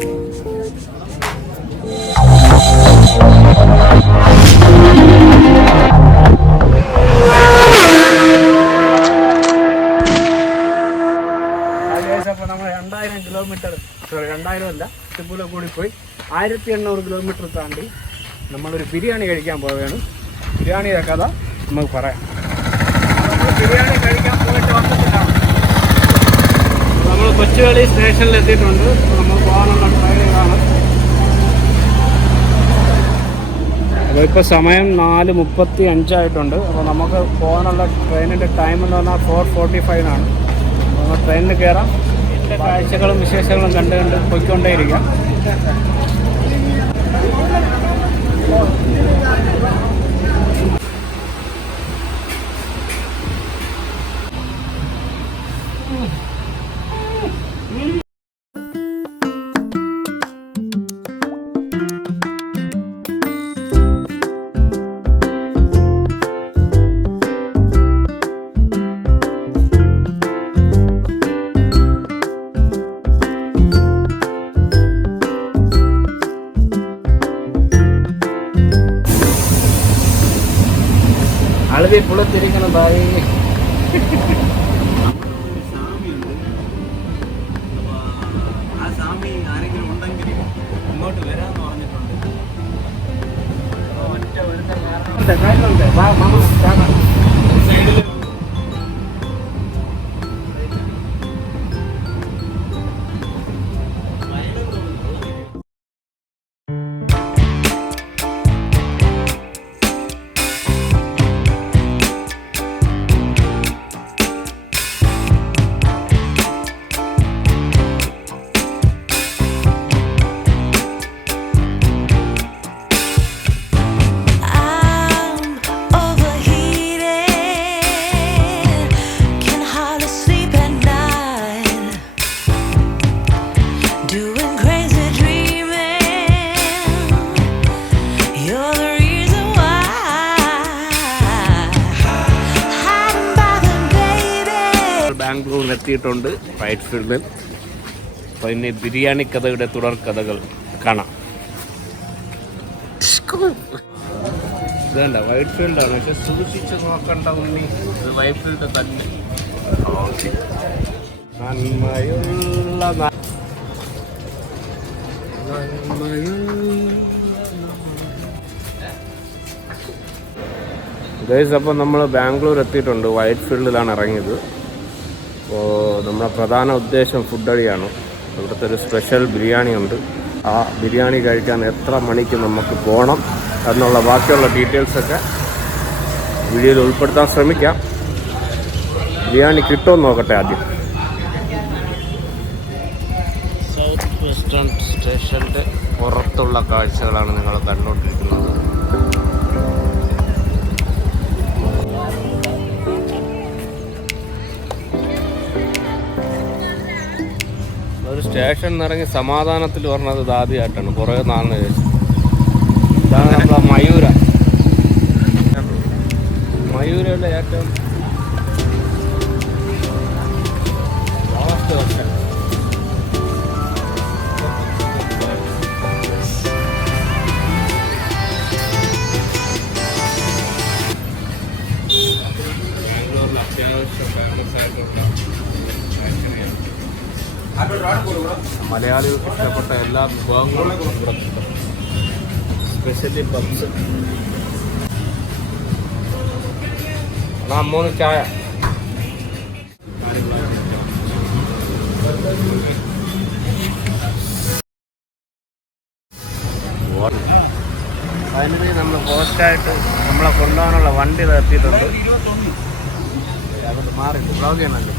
അപ്പോൾ നമ്മൾ 2000 kilometre, sorry 2000 അല്ല, ടിപ്പുല കൂടി പോയി 1800 കിലോമീറ്റർ താണ്ടി നമ്മളൊരു ബിരിയാണി കഴിക്കാൻ പോവുകയാണ്. ബിരിയാണിയുടെ കഥ നമുക്ക് പറയാം. നമ്മൾ ബിരിയാണി കഴിക്കാൻ പോയിട്ട് വന്നിട്ടില്ല. നമ്മൾ കൊച്ചുവേളി സ്റ്റേഷനിൽ എത്തിയിട്ടുണ്ട്. നമ്മൾ പോകാനുള്ള ട്രെയിനിലാണ്. അപ്പോൾ ഇപ്പോൾ സമയം 4:35 ആയിട്ടുണ്ട്. അപ്പോൾ നമുക്ക് പോകാനുള്ള ട്രെയിനിൻ്റെ ടൈം എന്ന് പറഞ്ഞാൽ 4:45 നമ്മൾ ട്രെയിനിൽ കയറാം. കാഴ്ചകളും വിശേഷങ്ങളും കണ്ട് പോയിക്കൊണ്ടേയിരിക്കാം. അളവി പുളത്തിരിക്കണം ഭാവി. ആ സ്വാമി ആരെങ്കിലും ഉണ്ടെങ്കിൽ ഇങ്ങോട്ട് വരാമെന്ന് പറഞ്ഞിട്ടുണ്ട്. സൈഡിൽ ബാംഗ്ലൂരിൽ എത്തിയിട്ടുണ്ട്, വൈറ്റ് ഫീൽഡിൽ. അപ്പോൾ ഇനി ബിരിയാണി കഥയുടെ തുടർ കഥകൾ കാണാം. ഇതല്ല വൈറ്റ് ഫീൽഡാണ്, പക്ഷെ സൂക്ഷിച്ച് നോക്കണ്ട ഉണ്ണി, ഇത് വൈറ്റ് ഫീൽഡ് തന്നെ. നന്മയുള്ള ഗൈസ്, അപ്പോൾ നമ്മൾ ബാംഗ്ലൂർ എത്തിയിട്ടുണ്ട്, വൈറ്റ് ഫീൽഡിലാണ് ഇറങ്ങിയത്. അപ്പോൾ നമ്മുടെ പ്രധാന ഉദ്ദേശം ഫുഡ് അടിയാണ്. ഇവിടുത്തെ ഒരു സ്പെഷ്യൽ ബിരിയാണി ഉണ്ട്. ആ ബിരിയാണി കഴിക്കാൻ എത്ര മണിക്ക് നമുക്ക് പോകണം എന്നുള്ള ബാക്കിയുള്ള ഡീറ്റെയിൽസൊക്കെ വീഡിയോയിൽ ഉൾപ്പെടുത്താൻ ശ്രമിക്കാം. ബിരിയാണി കിട്ടുമെന്ന് നോക്കട്ടെ ആദ്യം. സൗത്ത് വെസ്റ്റേൺ സ്റ്റേഷൻ്റെ പുറത്തുള്ള കാഴ്ചകളാണ് നിങ്ങൾ കണ്ടുകൊണ്ടിരിക്കുന്നത്. ഒരു സ്റ്റേഷൻ ഇറങ്ങി സമാധാനത്തിൽ പറഞ്ഞത് ഇത് ആദ്യമായിട്ടാണ്, കുറേ നാളിന് ശേഷം. ഇതാണ് നമ്മളെ മയൂരയിലെ ഏറ്റവും ലാസ്റ്റ് വർഷം. ബാംഗ്ലൂരിൽ അത്യാവശ്യം ഫേമസ് ആയിട്ടുള്ള മലയാളികൾക്ക് ഇഷ്ടപ്പെട്ട എല്ലാ വിഭവങ്ങളും ഇവിടെ കിട്ടും. Specially puffs. മൂന്ന് ചായ. ഫൈനലി നമ്മൾ പോസ്റ്റായിട്ട് നമ്മളെ കൊണ്ടുപോകാനുള്ള വണ്ടി നിർത്തിയിട്ടുണ്ട്. അങ്ങോട്ട് മാറി ബ്ലോഗ് ചെയ്യണല്ലോ.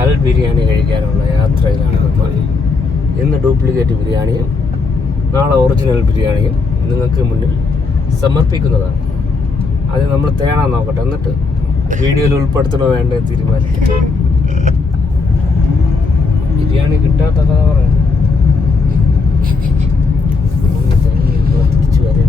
അൽ ബിരിയാണി കഴിക്കാനുള്ള യാത്രയിലാണ് നമ്മൾ. ഇന്ന് ഡ്യൂപ്ലിക്കേറ്റ് ബിരിയാണിയും നാളെ ഒറിജിനൽ ബിരിയാണിയും നിങ്ങൾക്ക് മുന്നിൽ സമർപ്പിക്കുന്നതാണ്. അത് നമ്മൾ തേടാൻ നോക്കട്ടെ, എന്നിട്ട് വീഡിയോയിൽ ഉൾപ്പെടുത്തണോ വേണ്ടേ തീരുമാനിക്കാം. ബിരിയാണി കിട്ടാത്ത കഥ പറയാം. തിരിച്ചു വരാൻ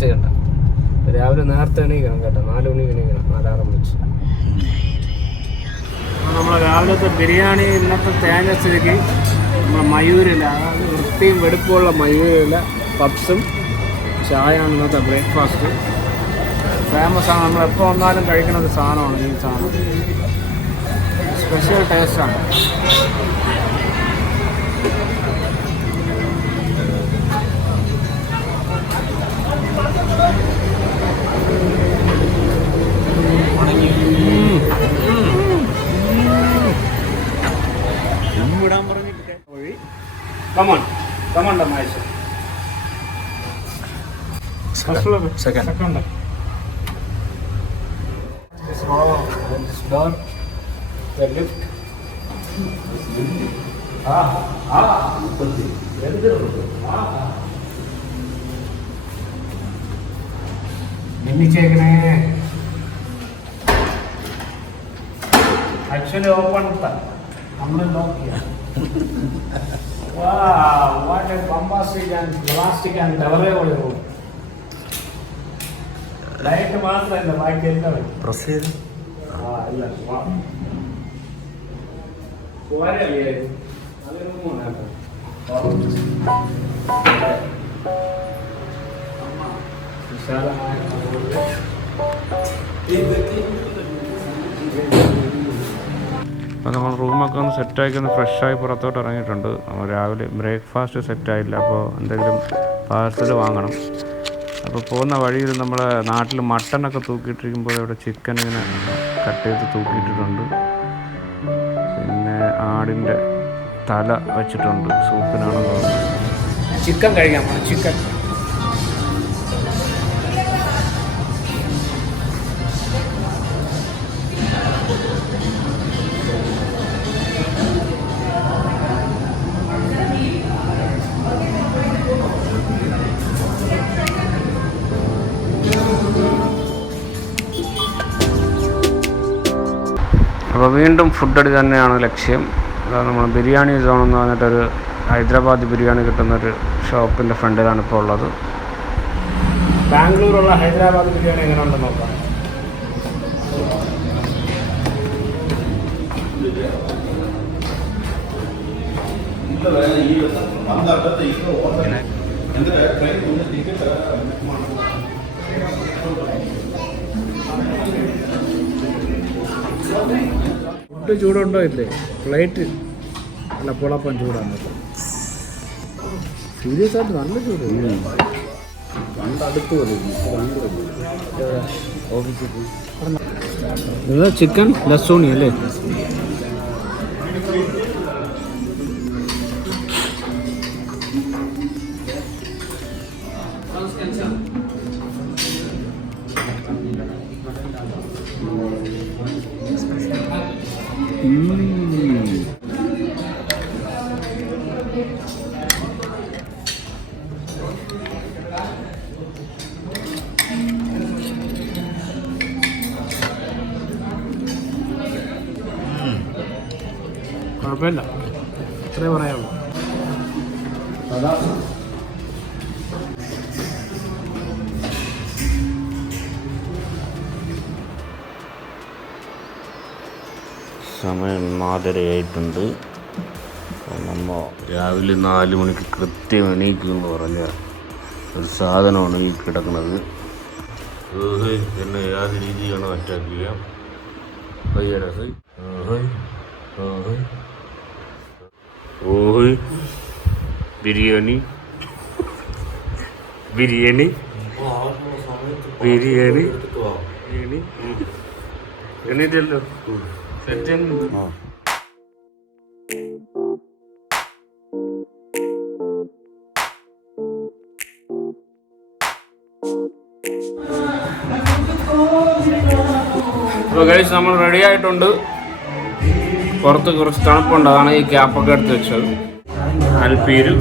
ടേസ്റ്റ് ചെയ്യണ്ട. രാവിലെ നേരത്തെ എണീക്കണം കേട്ടോ, 4 മണിക്ക് എണീക്കണം, അലാറം വെച്ച്. നമ്മൾ രാവിലത്തെ ബിരിയാണി ഇന്നത്തെ തേങ്ങ സ്ഥിതിക്ക് നമ്മൾ മയൂരില്ല, അതായത് വൃത്തിയും വെടുപ്പുള്ള മയൂരില്ല പപ്സും ചായയാണ് ഇന്നത്തെ ബ്രേക്ക്ഫാസ്റ്റ്. ഫേമസ് ആണ്, നമ്മൾ എപ്പോൾ വന്നാലും കഴിക്കുന്ന ഒരു സാധനമാണ് ഈ സാധനം. സ്പെഷ്യൽ ടേസ്റ്റാണ്. വിടാൻ പറഞ്ഞിട്ട് വഴി കമോൺ കമോൺ ഡമായിസ് second this door the lift ನಿನ್ನಿಚೆಗನೆ actually open था हमने लॉक किया. Wow, what a bombastic and plastic and double room. Light മാത്രമല്ല ബാക്കി എല്ലാം പ്രസ് ചെയ്ത് ഇല്ല പോരല്ലേ അതൊരു മൂന്നാണ്. അപ്പോൾ നമ്മൾ റൂമൊക്കെ ഒന്ന് സെറ്റാക്കി ഒന്ന് ഫ്രഷായി പുറത്തോട്ട് ഇറങ്ങിയിട്ടുണ്ട്. രാവിലെ ബ്രേക്ക്ഫാസ്റ്റ് സെറ്റായില്ല, അപ്പോൾ എന്തെങ്കിലും പാർസൽ വാങ്ങണം. അപ്പോൾ പോകുന്ന വഴിയിൽ നമ്മുടെ നാട്ടിൽ മട്ടനൊക്കെ തൂക്കിയിട്ടിരിക്കുമ്പോൾ ഇവിടെ ചിക്കൻ ഇങ്ങനെ കട്ട് ചെയ്ത് തൂക്കിയിട്ടിട്ടുണ്ട്. പിന്നെ ആടിൻ്റെ തല വെച്ചിട്ടുണ്ട്, സൂപ്പിനാണെന്ന് തോന്നുന്നു. ചിക്കൻ കഴിക്കാൻ പോകണം, ചിക്കൻ. അപ്പോൾ വീണ്ടും ഫുഡടി തന്നെയാണ് ലക്ഷ്യം. അതായത് നമ്മൾ ബിരിയാണി സോൺ എന്ന് പറഞ്ഞിട്ടൊരു ഹൈദരാബാദ് ബിരിയാണി കിട്ടുന്നൊരു ഷോപ്പിൻ്റെ ഫ്രണ്ടിലാണ് ഇപ്പോൾ ഉള്ളത്. ബാംഗ്ലൂരുള്ള ഹൈദരാബാദ് ബിരിയാണി എങ്ങനെ ഉണ്ടെന്ന് നോക്കാം. ഫുഡ് ചൂടുണ്ടോ ഇല്ലേ? പ്ലേറ്റ് അല്ല പൊളപ്പം ചൂടാണ്. സീരിയസ് ആയിട്ട് നല്ല ചൂട്. ഇത് ചിക്കൻ ലസൂണി അല്ലേ? കുഴപ്പമില്ല, അത്രേ പറയാവുള്ളൂ. സമയം 4:30 നമ്മൾ രാവിലെ 4 മണിക്ക് കൃത്യം എണീക്കുമെന്ന് പറഞ്ഞ ഒരു സാധനമാണ് ഈ കിടക്കുന്നത്. എന്നെ ഏത് രീതിയാണ് അറ്റാക്ക് ചെയ്യാം. ബിരിയാണി ബിരിയാണി ബിരിയാണി ബിരിയാണി എണീറ്റല്ലോ. സെറ്റ് അപ്പോൾ ഗൈസ് നമ്മൾ റെഡി ആയിട്ടുണ്ട്. പുറത്ത് കുറച്ച് തണുപ്പുണ്ട്, അതാണ് ഈ ക്യാപ്പൊക്കെ എടുത്ത് വെച്ചത്. അൽപ്പീര്.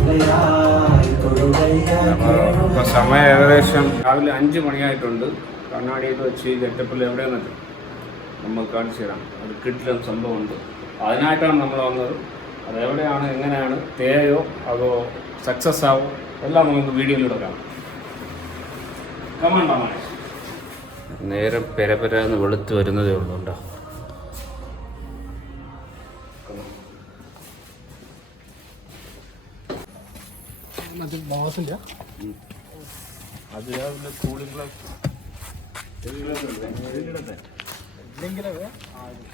അപ്പോൾ സമയം ഏകദേശം രാവിലെ 5 മണിയായിട്ടുണ്ട്. കണ്ണാടിയിൽ വെച്ച് ഈ ഗെറ്റപ്പിൽ എവിടെയെന്നൊക്കെ നമുക്ക് കാണിച്ചു തരാം. അത് കിട്ടില്ല സംഭവമുണ്ട്, അതിനായിട്ടാണ് നമ്മൾ വന്നത്. അതെവിടെയാണ്, എങ്ങനെയാണ്, തേയോ അതോ സക്സസ് ആവോ എല്ലാം നമുക്ക് വീഡിയോയിൽ എടുക്കാം. നേരം പെരപെരാന്ന് വെളുത്ത് വരുന്നതേ ഉള്ളൂ കേട്ടോ. അത് രാവിലെ കൂളിംഗ് ഗ്ലാസ്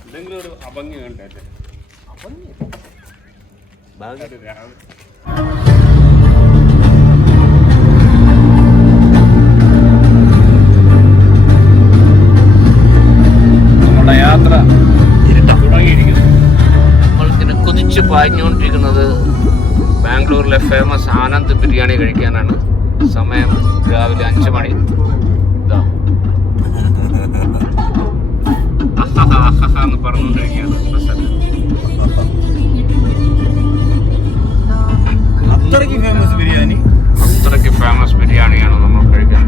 എന്തെങ്കിലും ഒരു അഭംഗി വേണ്ടേ? നമ്മുടെ യാത്ര തുടങ്ങിയിരിക്കുന്നു. നമ്മൾക്കിങ്ങനെ കുതിച്ച് പാഞ്ഞുകൊണ്ടിരിക്കുന്നത് ബാംഗ്ലൂരിലെ ഫേമസ് ആനന്ദ് ബിരിയാണി കഴിക്കാനാണ്. സമയം രാവിലെ 5 മണി. ഇതാ എന്ന് പറഞ്ഞുകൊണ്ടിരിക്കുകയാണ്. അത്രയ്ക്ക് ഫേമസ് ബിരിയാണി, അത്രയ്ക്ക് ഫേമസ് ബിരിയാണിയാണ് നമ്മൾ കഴിക്കാൻ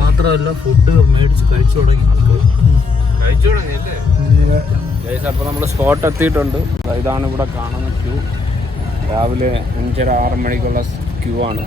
മാത്രമല്ല ഫുഡ് മേടിച്ച് കഴിച്ചു തുടങ്ങി. അപ്പോൾ നമ്മൾ സ്പോട്ട് എത്തിയിട്ടുണ്ട്. ഇതാണ് ഇവിടെ കാണുന്ന ക്യൂ. രാവിലെ 5:30-6 മണിക്കുള്ള ക്യൂ ആണ്.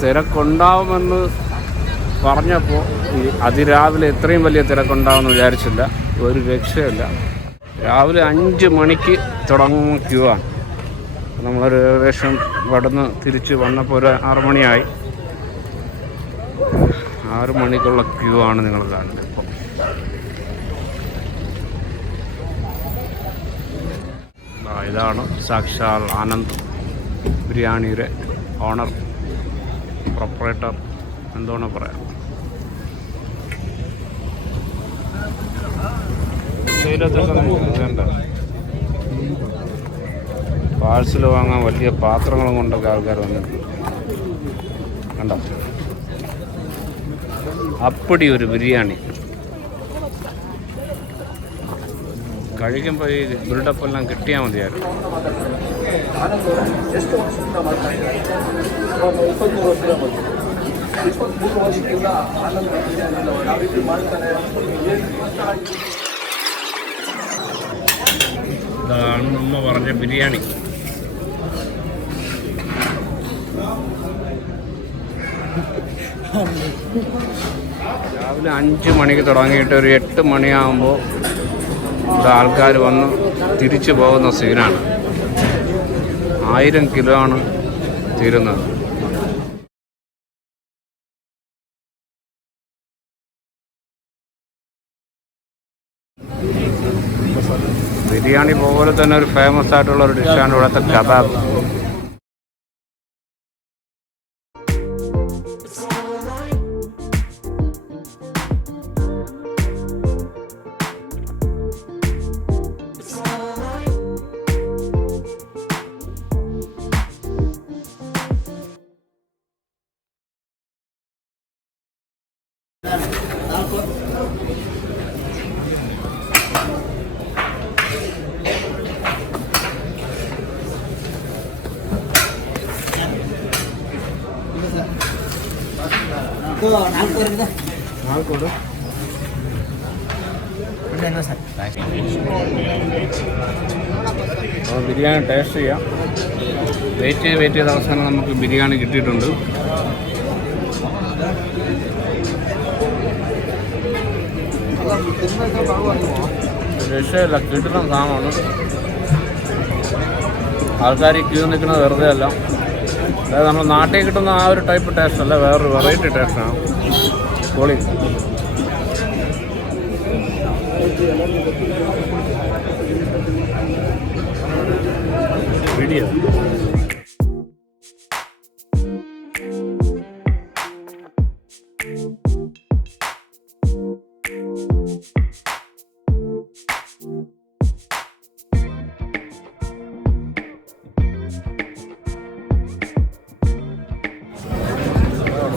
തിരക്കുണ്ടാവുമെന്ന് പറഞ്ഞപ്പോൾ അതിരാവിലെ ഇത്രയും വലിയ തിരക്കുണ്ടാവുമെന്ന് വിചാരിച്ചില്ല. ഒരു രക്ഷയില്ല. രാവിലെ 5 മണിക്ക് തുടങ്ങുന്ന ക്യൂ ആണ്. നമ്മളൊരു ഏകദേശം ഇവിടുന്ന് തിരിച്ച് വന്നപ്പോൾ ഒരു 6 മണിയായി. 6 മണിക്കുള്ള ക്യൂ ആണ് നിങ്ങൾ കാണുന്നത്. ഇപ്പോൾ ഇതാണ് സാക്ഷാൽ ആനന്ദ് ബിരിയാണിയുടെ ഓണർ, പ്രൊപ്പറേറ്റർ, എന്തോന്ന് പറയാം. പാഴ്സൽ വാങ്ങാൻ വലിയ പാത്രങ്ങളും കൊണ്ടൊക്കെ ആൾക്കാർ വന്നിട്ടുണ്ട്. കണ്ടോ, അപ്പടി ഒരു ബിരിയാണി കഴിക്കുമ്പോൾ ഈ ബിൽഡപ്പ് എല്ലാം കിട്ടിയാൽ മതിയായിരുന്നു. ഇതാണ് നമ്മ പറഞ്ഞ ബിരിയാണി. രാവിലെ 5 മണിക്ക് തുടങ്ങിയിട്ട് ഒരു 8 മണിയാകുമ്പോൾ ഇവിടെ ആൾക്കാർ വന്ന് തിരിച്ചു പോകുന്ന സീനാണ്. 1000 കിലോ ആണ് തീരുന്നത്. ബിരിയാണി പോലെ തന്നെ ഒരു ഫേമസ് ആയിട്ടുള്ള ഒരു ഡിഷാണ് ഇവിടുത്തെ കബാബ്. ബിരിയാണി ടേസ്റ്റ് ചെയ്യാം. വെയിറ്റ് ചെയ്ത് അവസാനം നമുക്ക് ബിരിയാണി കിട്ടിയിട്ടുണ്ട്. രക്ഷയില്ല, കിട്ടുന്ന സാധനമാണ്. ആൾക്കാർ ക്യൂ നിൽക്കുന്നത് വെറുതെ അല്ല. അതായത് നമ്മൾ നാട്ടിൽ കിട്ടുന്ന ആ ഒരു ടൈപ്പ് ടേസ്റ്റ് അല്ല, വേറൊരു വെറൈറ്റി ടേസ്റ്റാണ്. പൊളി. വീഡിയോ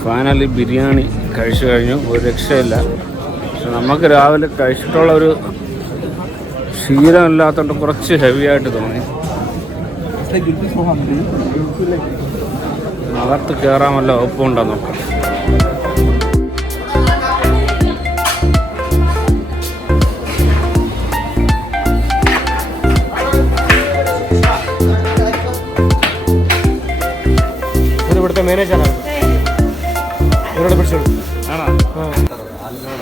ഫൈനലി ബിരിയാണി കഴിച്ചു കഴിഞ്ഞു. ഒരു രക്ഷയില്ല. പക്ഷെ നമുക്ക് രാവിലെ കഴിച്ചിട്ടുള്ളൊരു ശീലമില്ലാത്തതുകൊണ്ട് കുറച്ച് ഹെവി ആയിട്ട് തോന്നി. അകത്ത് കയറാൻ വല്ല ഒപ്പമുണ്ടോ നോക്കാം. ഇവിടുത്തെ മാനേജറാണ്. ആണോ?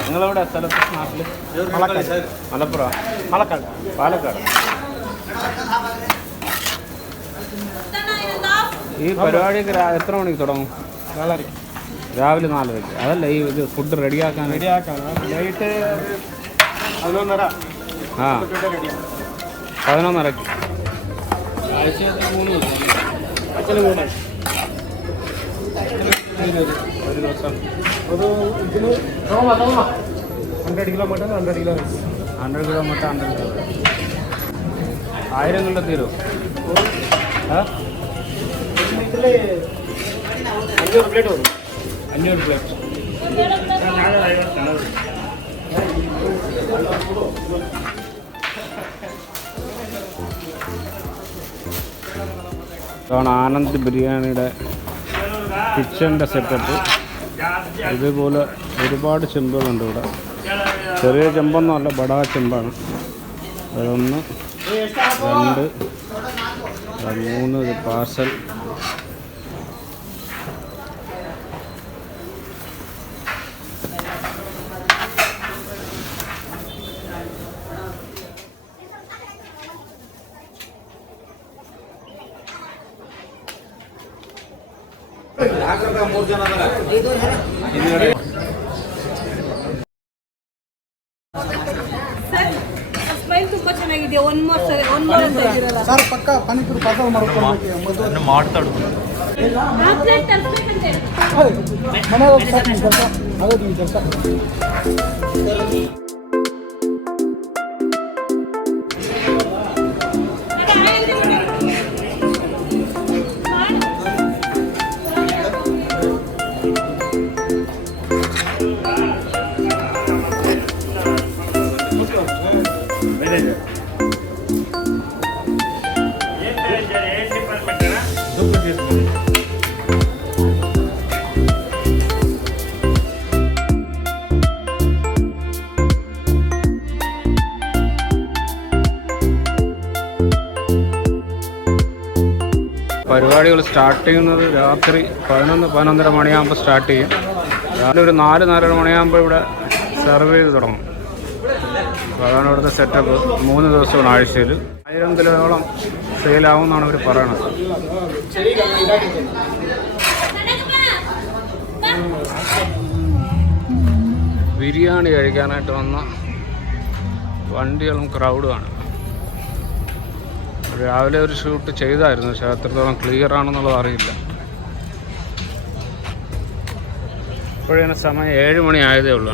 നിങ്ങളെവിടെ സ്ഥലത്ത്? നാട്ടിൽ മലപ്പുറം? പാലക്കാട്. ഈ പരിപാടിയൊക്കെ എത്ര മണിക്ക് തുടങ്ങും? രാവിലെ 4:00. അതല്ല, ഈ ഇത് ഫുഡ് റെഡിയാക്കാൻ നൈറ്റ് 11:30. ആ 11:30. ആഴ്ച 3 ദിവസം. ഒരു ദിവസം ഒരു ഇതിന് 100 kilo mutton, 100 kilo rice. 100 kilo mutton, 100 kilo. 1000 kilo തീരും. ഇതിൽ 500 പ്ലേറ്റ് വരും. 500 പ്ലേറ്റ്. ഇതാണ് ആനന്ദ് ബിരിയാണിയുടെ കിച്ചൻ്റെ സെറ്റപ്പ്. ഇതുപോലെ ഒരുപാട് ചെമ്പുകളുണ്ട് ഇവിടെ. ചെറിയ ചെമ്പൊന്നുമല്ല, ബടാ ചെമ്പാണ്. 1, 2, 3 ഇത് പാർസൽ. ಸ್ಮೈಲ್ ತುಂಬಾ ಚೆನ್ನಾಗಿದೆ. ಒನ್ ಮೋರ್ ಅಂತ ಇದ್ದೀರಲ್ಲ ಸರ್, ಪಕ್ಕ ಪಾನಿಪುರಿ ಪಾರ್ಸಲ್ ಮಾಡ್ಕೊಡ್ಬೇಕು. ಮಾಡ್ತಾಡು ಆ ಪ್ಲೇಟ್ ತರಿಸ್ಬೇಕಂತೆ. ಮನೆಗೆ ಹೋಗಿ ಸರ್, ನೀವು ಕೆಲಸ ಆಗೋದು ನಿಮ್ಮ ಕೆಲಸ. പരിപാടികൾ സ്റ്റാർട്ട് ചെയ്യുന്നത് രാത്രി 11-11:30 മണിയാകുമ്പോൾ സ്റ്റാർട്ട് ചെയ്യും. രാവിലെ ഒരു 4-4:30 മണിയാകുമ്പോൾ ഇവിടെ സെർവ് ചെയ്ത് തുടങ്ങും. അപ്പോൾ അതാണ് ഇവിടുത്തെ സെറ്റപ്പ്. 3 ദിവസമാണ് ആഴ്ചയിൽ. 1000 കിലോയോളം സെയിലാവുമെന്നാണ് അവർ പറയണത്. ബിരിയാണി കഴിക്കാനായിട്ട് വന്ന വണ്ടികളും ക്രൗഡുമാണ്. രാവിലെ ഒരു ഷൂട്ട് ചെയ്തായിരുന്നു, പക്ഷേ എത്രത്തോളം ക്ലിയർ ആണെന്നുള്ളത് അറിയില്ല. ഇപ്പോഴേ സമയം 7 മണി ആയതേ ഉള്ളൂ.